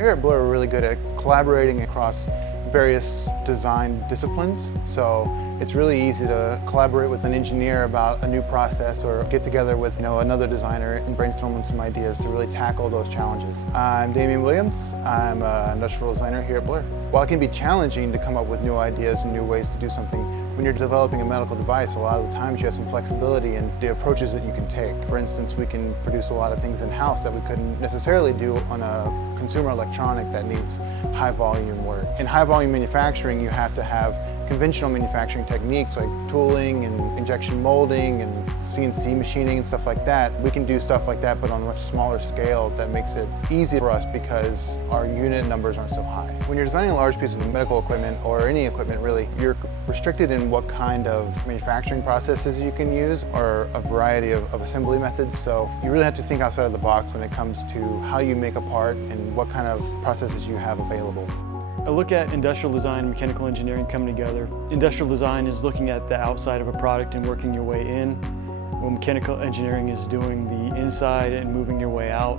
Here at Blur, we're really good at collaborating across various design disciplines. So it's really easy to collaborate with an engineer about a new process or get together with another designer and brainstorm on some ideas to really tackle those challenges. I'm Damein Williams. I'm an industrial designer here at Blur. While it can be challenging to come up with new ideas and new ways to do something, when you're developing a medical device, a lot of the times you have some flexibility in the approaches that you can take. For instance, we can produce a lot of things in-house that we couldn't necessarily do on a consumer electronic that needs high volume work. In high volume manufacturing, you have to have conventional manufacturing techniques like tooling and injection molding and CNC machining and stuff like that. We can do stuff like that, but on a much smaller scale that makes it easy for us because our unit numbers aren't so high. When you're designing a large piece of medical equipment, or any equipment really, you're restricted in what kind of manufacturing processes you can use, or a variety of assembly methods. So you really have to think outside of the box when it comes to how you make a part and what kind of processes you have available. I look at industrial design and mechanical engineering coming together. Industrial design is looking at the outside of a product and working your way in, while mechanical engineering is doing the inside and moving your way out.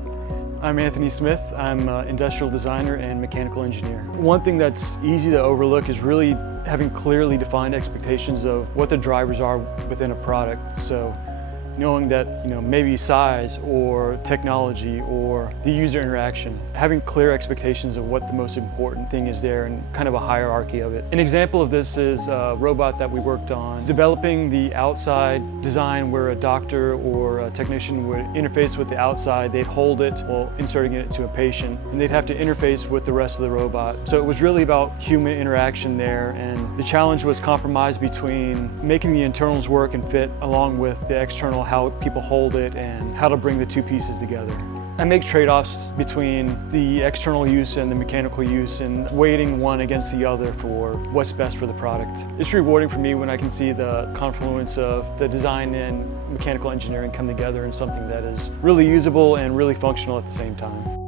I'm Anthony Smith. I'm an industrial designer and mechanical engineer. One thing that's easy to overlook is really having clearly defined expectations of what the drivers are within a product. So knowing that maybe size or technology or the user interaction, having clear expectations of what the most important thing is there and kind of a hierarchy of it. An example of this is a robot that we worked on, developing the outside design where a doctor or a technician would interface with the outside. They'd hold it while inserting it to a patient, and they'd have to interface with the rest of the robot. So it was really about human interaction there, and the challenge was compromise between making the internals work and fit along with the external, how people hold it and how to bring the two pieces together. I make trade-offs between the external use and the mechanical use and weighting one against the other for what's best for the product. It's rewarding for me when I can see the confluence of the design and mechanical engineering come together in something that is really usable and really functional at the same time.